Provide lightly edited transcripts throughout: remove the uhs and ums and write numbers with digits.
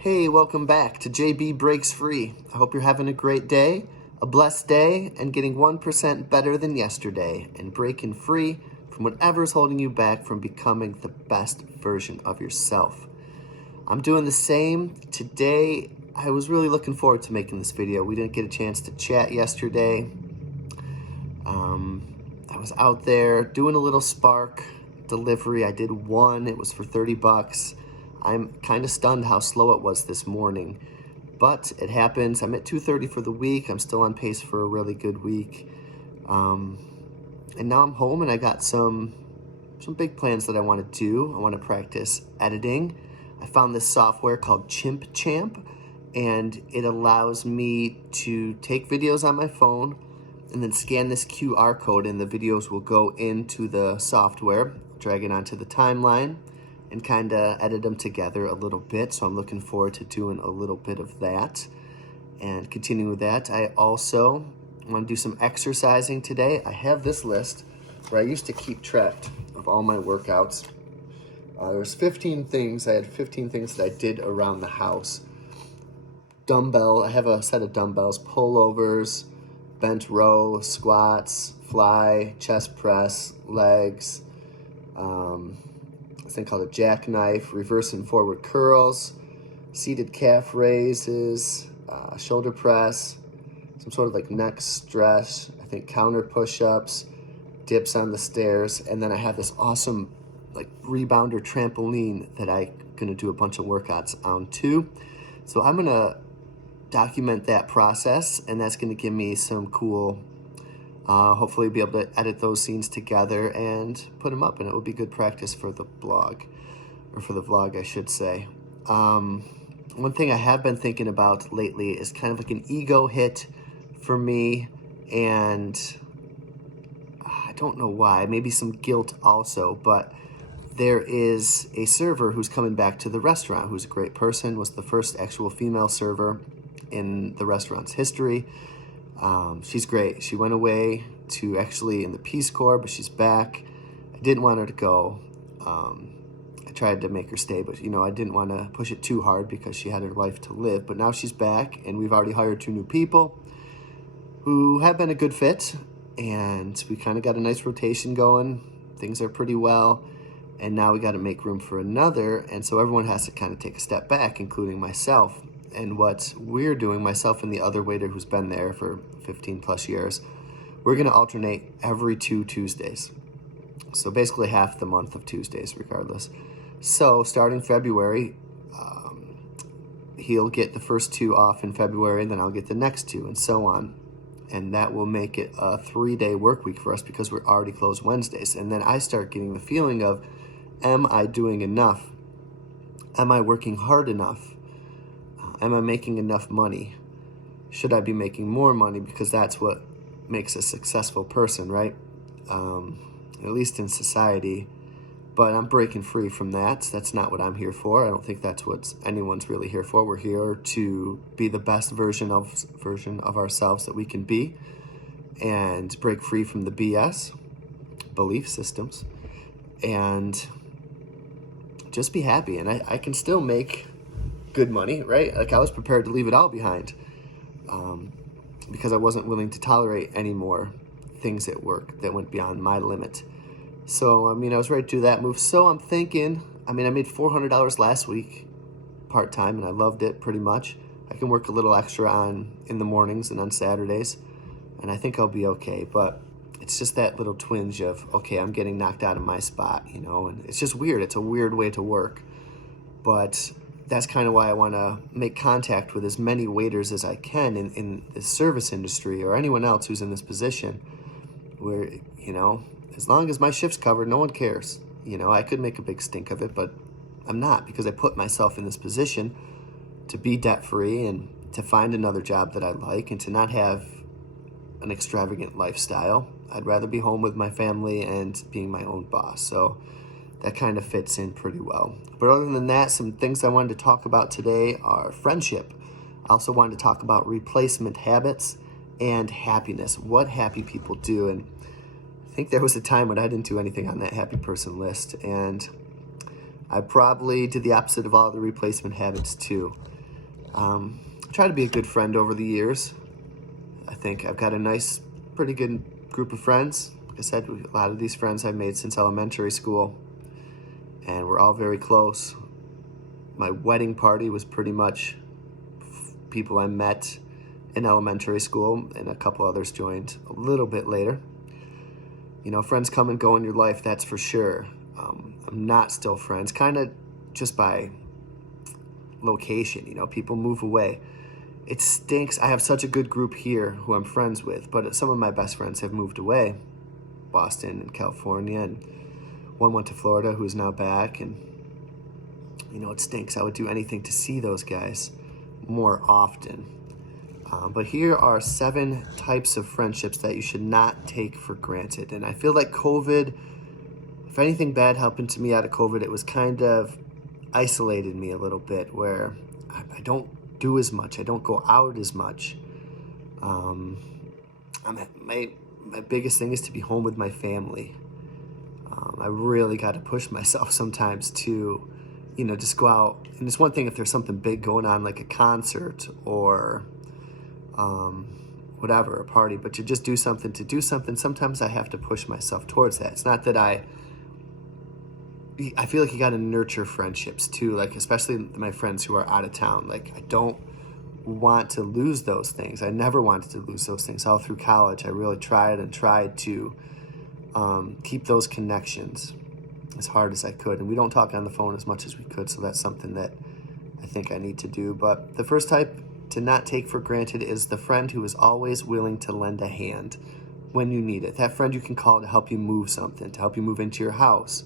Hey, welcome back to JB Breaks Free. I hope you're having a great day, a blessed day, and getting 1% better than yesterday and breaking free from whatever's holding you back from becoming the best version of yourself. I'm doing the same today. I was really looking forward to making this video. We didn't get a chance to chat yesterday. I was out there doing a little Spark delivery. I did one. It was for $30. I'm kind of stunned how slow it was this morning, but it happens. I'm at 2:30 for the week. I'm still on pace for a really good week. And now I'm home and I got some big plans that I want to do. I want to practice editing. I found this software called Chimp Champ, and it allows me to take videos on my phone and then scan this QR code, and the videos will go into the software, drag it onto the timeline, and kind of edit them together a little bit. So I'm looking forward to doing a little bit of that and continuing with that. I also want to do some exercising today. I have this list where I used to keep track of all my workouts. There was 15 things. I had 15 things that I did around the house. I have a set of dumbbells, pullovers, bent row, squats, fly, chest press, legs, a thing called a jackknife, reverse and forward curls, seated calf raises, shoulder press, some sort of like neck stretch, I think counter push-ups, dips on the stairs, and then I have this awesome like rebounder trampoline that I'm gonna do a bunch of workouts on too. So I'm gonna document that process, and that's gonna give me some cool, hopefully be able to edit those scenes together and put them up, and it will be good practice for the blog, or for the vlog, I should say. One thing I have been thinking about lately is kind of like an ego hit for me, and I don't know why, maybe some guilt also, but there is a server who's coming back to the restaurant, who's a great person, was the first actual female server in the restaurant's history. She's great. She went away to actually in the Peace Corps, but she's back. I didn't want her to go. I tried to make her stay, but I didn't want to push it too hard because she had her life to live. But now she's back, and we've already hired 2 new people who have been a good fit, and we kind of got a nice rotation going. Things are pretty well, and now we got to make room for another, and so everyone has to kind of take a step back, including myself. And what we're doing, myself and the other waiter who's been there for 15 plus years, we're going to alternate every 2 Tuesdays. So basically half the month of Tuesdays regardless. So starting February, he'll get the first 2 off in February, and then I'll get the next 2, and so on. And that will make it a 3-day work week for us because we're already closed Wednesdays. And then I start getting the feeling of, am I doing enough? Am I working hard enough? Am I making enough money? Should I be making more money? Because that's what makes a successful person, right? At least in society. But I'm breaking free from that. That's not what I'm here for. I don't think that's what anyone's really here for. We're here to be the best version of ourselves that we can be, and break free from the BS, belief systems, and just be happy. And I can still make good money, right? Like I was prepared to leave it all behind because I wasn't willing to tolerate any more things at work that went beyond my limit. So, I was ready to do that move. So I'm thinking, I made $400 last week part-time, and I loved it pretty much. I can work a little extra in the mornings and on Saturdays, and I think I'll be okay. But it's just that little twinge of, okay, I'm getting knocked out of my spot, and it's just weird. It's a weird way to work. But that's kind of why I want to make contact with as many waiters as I can in the service industry, or anyone else who's in this position where, as long as my shift's covered, no one cares. I could make a big stink of it, but I'm not, because I put myself in this position to be debt-free and to find another job that I like and to not have an extravagant lifestyle. I'd rather be home with my family and being my own boss. So that kind of fits in pretty well. But other than that, some things I wanted to talk about today are friendship. I also wanted to talk about replacement habits and happiness, what happy people do. And I think there was a time when I didn't do anything on that happy person list. And I probably did the opposite of all the replacement habits too. Try to be a good friend over the years. I think I've got a nice, pretty good group of friends. Like I said, a lot of these friends I've made since elementary school, and we're all very close. My wedding party was pretty much people I met in elementary school, and a couple others joined a little bit later. You know, friends come and go in your life, that's for sure. I'm not still friends, kind of just by location. You know, people move away. It stinks. I have such a good group here who I'm friends with, but some of my best friends have moved away. Boston and California, and one went to Florida who's now back, and you know, it stinks. I would do anything to see those guys more often. But here are 7 types of friendships that you should not take for granted. And I feel like COVID, if anything bad happened to me out of COVID, it was kind of isolated me a little bit, where I don't do as much. I don't go out as much. My biggest thing is to be home with my family. I really got to push myself sometimes to, you know, just go out. And it's one thing if there's something big going on, like a concert or whatever, a party, but to just do something to do something. Sometimes I have to push myself towards that. It's not that I feel like you got to nurture friendships too, like especially my friends who are out of town. Like I don't want to lose those things. I never wanted to lose those things. All through college, I really tried to keep those connections as hard as I could. And we don't talk on the phone as much as we could, so that's something that I think I need to do. But the first type to not take for granted is the friend who is always willing to lend a hand when you need it. That friend you can call to help you move something, to help you move into your house.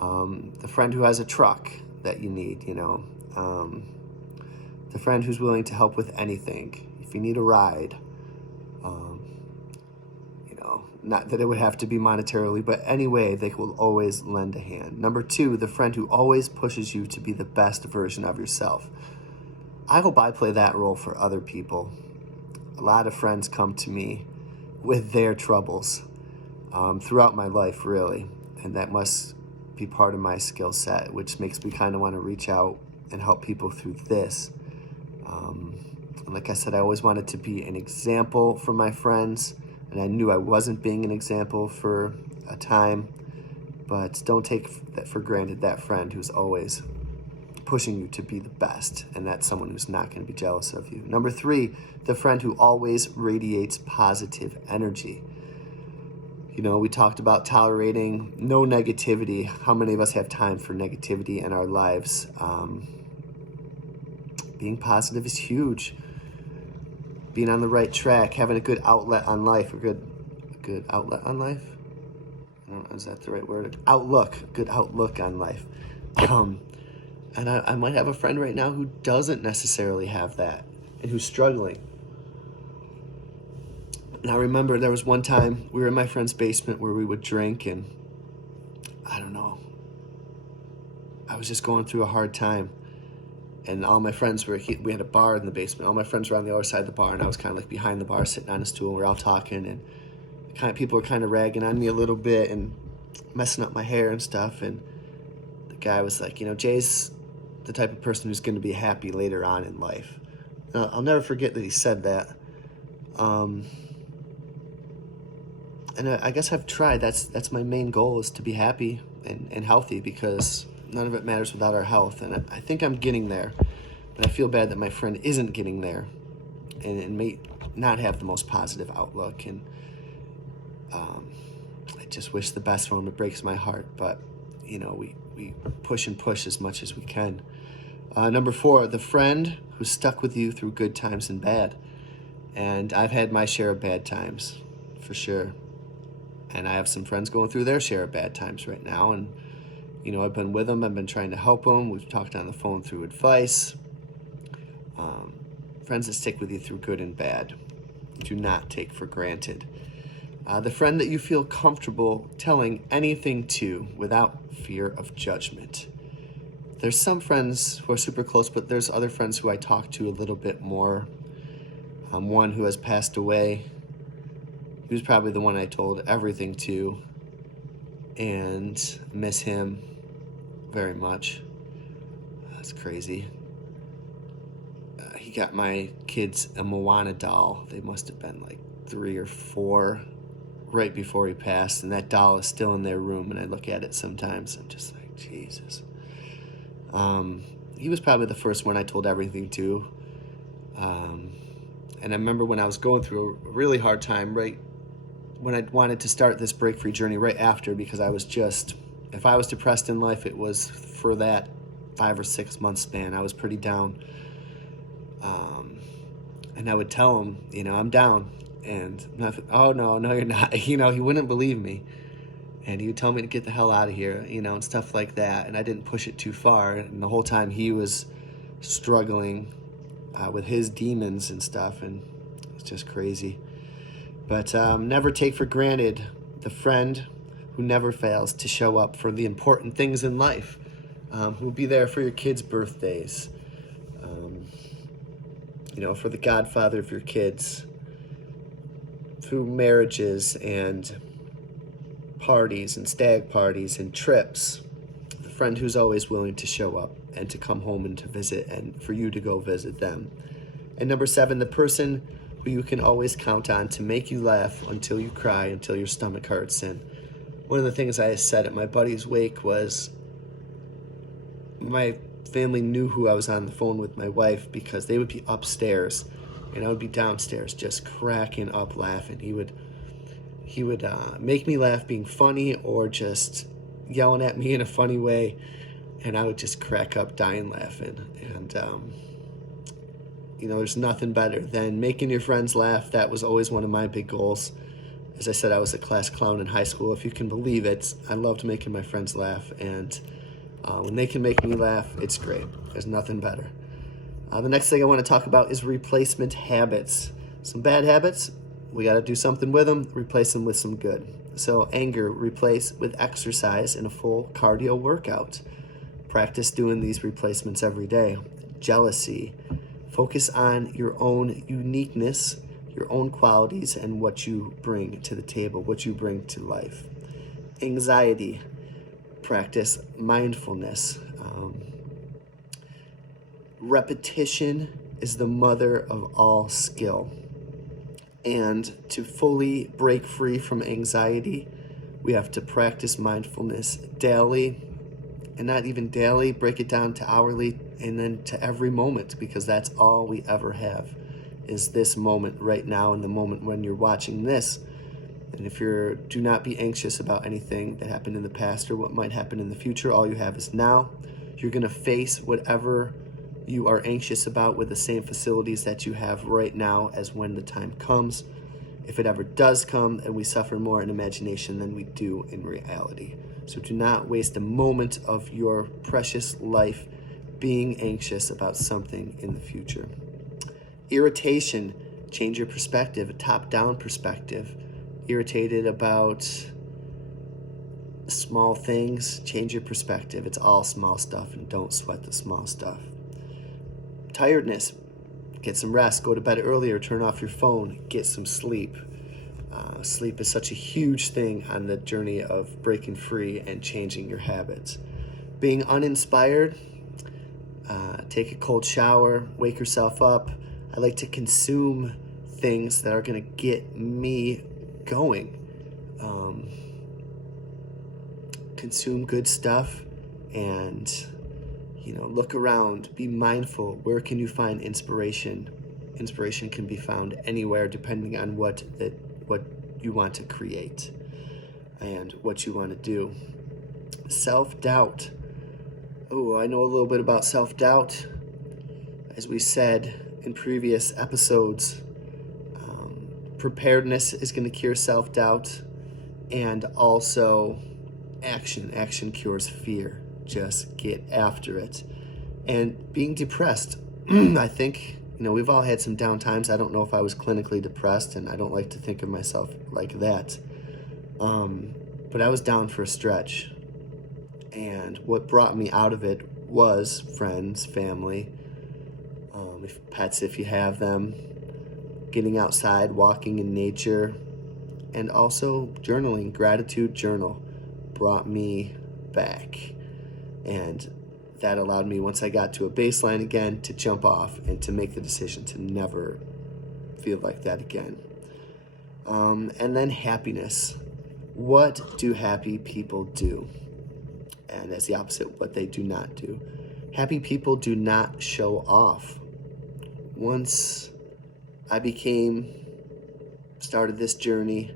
The friend who has a truck that you need, you know. The friend who's willing to help with anything. If you need a ride, you know, not that it would have to be monetarily, but anyway, they will always lend a hand. Number 2, the friend who always pushes you to be the best version of yourself. I hope I play that role for other people. A lot of friends come to me with their troubles throughout my life, really, and that must be part of my skill set, which makes me kind of want to reach out and help people through this. And like I said, I always wanted to be an example for my friends, and I knew I wasn't being an example for a time, but don't take that for granted, that friend who's always pushing you to be the best, and that's someone who's not going to be jealous of you. Number 3, the friend who always radiates positive energy. You know, we talked about tolerating no negativity. How many of us have time for negativity in our lives? Being positive is huge. Being on the right track, having a good outlet on life, a good outlet on life? I don't know, is that the right word? Outlook, good outlook on life. And I might have a friend right now who doesn't necessarily have that and who's struggling. And I remember there was one time we were in my friend's basement where we would drink, and I don't know, I was just going through a hard time. And all my friends we had a bar in the basement. All my friends were on the other side of the bar, and I was kind of like behind the bar sitting on a stool, and we're all talking, and people were kind of ragging on me a little bit and messing up my hair and stuff. And the guy was like, you know, Jay's the type of person who's going to be happy later on in life. I'll never forget that he said that. And I guess I've tried. That's my main goal, is to be happy and healthy, because none of it matters without our health. And I think I'm getting there, but I feel bad that my friend isn't getting there and may not have the most positive outlook. And I just wish the best for him. It breaks my heart, but you know, we push and push as much as we can. Number 4, the friend who stuck with you through good times and bad. And I've had my share of bad times, for sure. And I have some friends going through their share of bad times right now. And, you know, I've been with them. I've been trying to help them. We've talked on the phone through advice. Friends that stick with you through good and bad, do not take for granted. The friend that you feel comfortable telling anything to without fear of judgment. There's some friends who are super close, but there's other friends who I talk to a little bit more. One who has passed away. He was probably the one I told everything to, and miss him very much. That's crazy. He got my kids a Moana doll. They must have been like 3 or 4 right before he passed, and that doll is still in their room, and I look at it sometimes. I'm just like, Jesus. He was probably the first one I told everything to. And I remember when I was going through a really hard time, right when I wanted to start this break-free journey right after, because I was just, if I was depressed in life, it was for that 5 or 6 month span. I was pretty down. And I would tell him, I'm down. And nothing, oh, no, you're not. He wouldn't believe me. And he would tell me to get the hell out of here, and stuff like that. And I didn't push it too far. And the whole time he was struggling with his demons and stuff. And it's just crazy. But never take for granted the friend who never fails to show up for the important things in life, who'll be there for your kids' birthdays, for the godfather of your kids, through marriages and parties and stag parties and trips. The friend who's always willing to show up and to come home and to visit, and for you to go visit them. And number 7, the person who you can always count on to make you laugh until you cry, until your stomach hurts. And one of the things I said at my buddy's wake was, my family knew who I was on the phone with, my wife, because they would be upstairs and I would be downstairs just cracking up laughing. He would make me laugh being funny or just yelling at me in a funny way, and I would just crack up dying laughing. And there's nothing better than making your friends laugh. That was always one of my big goals. As I said, I was a class clown in high school, if you can believe it. I loved making my friends laugh, and when they can make me laugh, it's great. There's nothing better. The next thing I want to talk about is replacement habits. Some bad habits, we got to do something with them, replace them with some good. So anger, replace with exercise and a full cardio workout. Practice doing these replacements every day. Jealousy, focus on your own uniqueness, your own qualities, and what you bring to the table, what you bring to life. Anxiety, practice mindfulness. Repetition is the mother of all skill. And to fully break free from anxiety, we have to practice mindfulness daily, and not even daily, break it down to hourly, and then to every moment, because that's all we ever have, is this moment right now, and the moment when you're watching this. And if do not be anxious about anything that happened in the past or what might happen in the future. All you have is now. You're going to face whatever you are anxious about with the same facilities that you have right now as when the time comes. If it ever does come, and we suffer more in imagination than we do in reality. So do not waste a moment of your precious life being anxious about something in the future. Irritation, change your perspective, a top-down perspective. Irritated about small things, change your perspective. It's all small stuff, and don't sweat the small stuff. Tiredness, get some rest, go to bed earlier, turn off your phone, get some sleep. Sleep is such a huge thing on the journey of breaking free and changing your habits. Being uninspired, take a cold shower, wake yourself up. I like to consume things that are going to get me going. Consume good stuff, and look around, be mindful. Where can you find inspiration? Inspiration can be found anywhere, depending on what you want to create and what you want to do. Self-doubt. Oh, I know a little bit about self-doubt. As we said in previous episodes, preparedness is going to cure self-doubt, and also action. Action cures fear. Just get after it. And being depressed, I think, we've all had some down times. I don't know if I was clinically depressed, and I don't like to think of myself like that. But I was down for a stretch. And what brought me out of it was friends, family, pets if you have them, getting outside, walking in nature, and also journaling. Gratitude journal brought me back. And that allowed me, once I got to a baseline again, to jump off and to make the decision to never feel like that again. And then happiness. What do happy people do? And as the opposite, what they do not do. Happy people do not show off. Once I started this journey,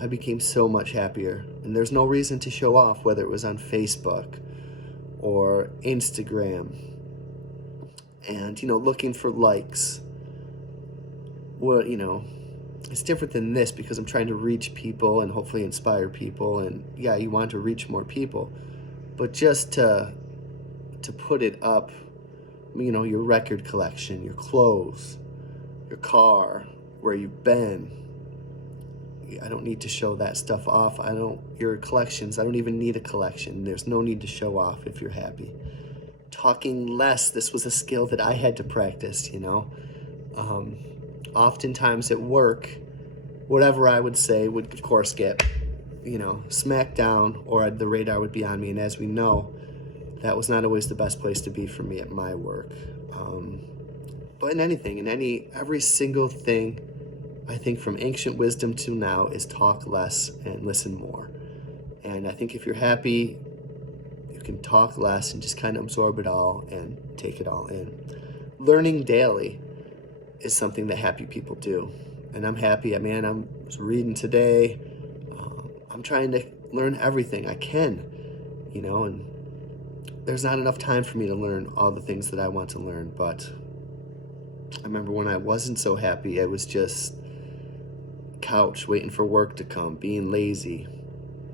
I became so much happier. And there's no reason to show off, whether it was on Facebook or Instagram. And, looking for likes. Well, it's different than this because I'm trying to reach people and hopefully inspire people. And yeah, you want to reach more people. But just to put it up, your record collection, your clothes, your car, where you've been. I don't need to show that stuff off. Your collections, I don't even need a collection. There's no need to show off if you're happy. Talking less, this was a skill that I had to practice, Oftentimes at work, whatever I would say would, of course, get, smacked down, or the radar would be on me. And as we know, that was not always the best place to be for me at my work. But in anything, every single thing, I think from ancient wisdom to now, is talk less and listen more. And I think if you're happy, you can talk less and just kind of absorb it all and take it all in. Learning daily is something that happy people do. And I'm happy. I was reading today. I'm trying to learn everything I can, and there's not enough time for me to learn all the things that I want to learn. But I remember when I wasn't so happy, I was just couch waiting for work to come, being lazy,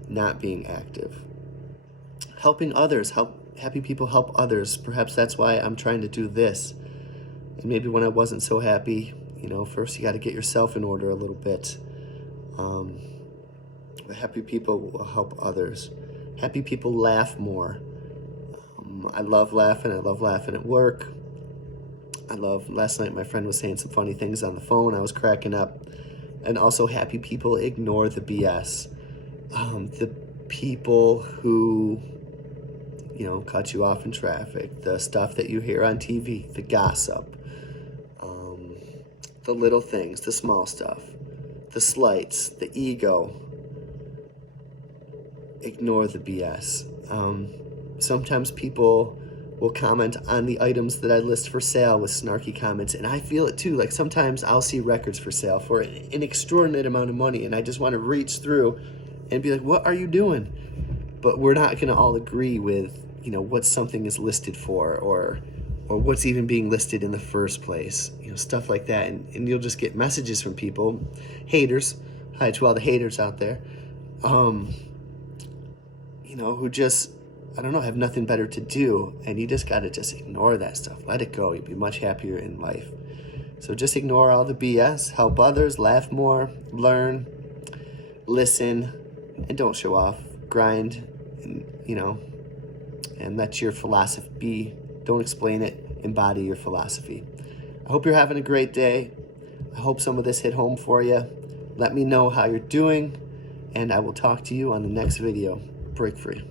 not being active. Helping others, happy people help others. Perhaps that's why I'm trying to do this. And maybe when I wasn't so happy, first you got to get yourself in order a little bit. But happy people will help others. Happy people laugh more. I love laughing. I love laughing at work. Last night my friend was saying some funny things on the phone. I was cracking up. And also happy people ignore the BS. The people who, cut you off in traffic, the stuff that you hear on TV, the gossip, the little things, the small stuff, the slights, the ego. Ignore the BS. Sometimes people will comment on the items that I list for sale with snarky comments, and I feel it too. Like sometimes I'll see records for sale for an extraordinary amount of money, and I just want to reach through and be like, what are you doing? But we're not going to all agree with, what something is listed for, or what's even being listed in the first place, stuff like that. And you'll just get messages from people, haters. Hi to all the haters out there, who just, have nothing better to do. And you just got to just ignore that stuff. Let it go. You'll be much happier in life. So just ignore all the BS, help others, laugh more, learn, listen, and don't show off. Grind, and that's your philosophy. Don't explain it, embody your philosophy. I hope you're having a great day. I hope some of this hit home for you. Let me know how you're doing, and I will talk to you on the next video. Break free.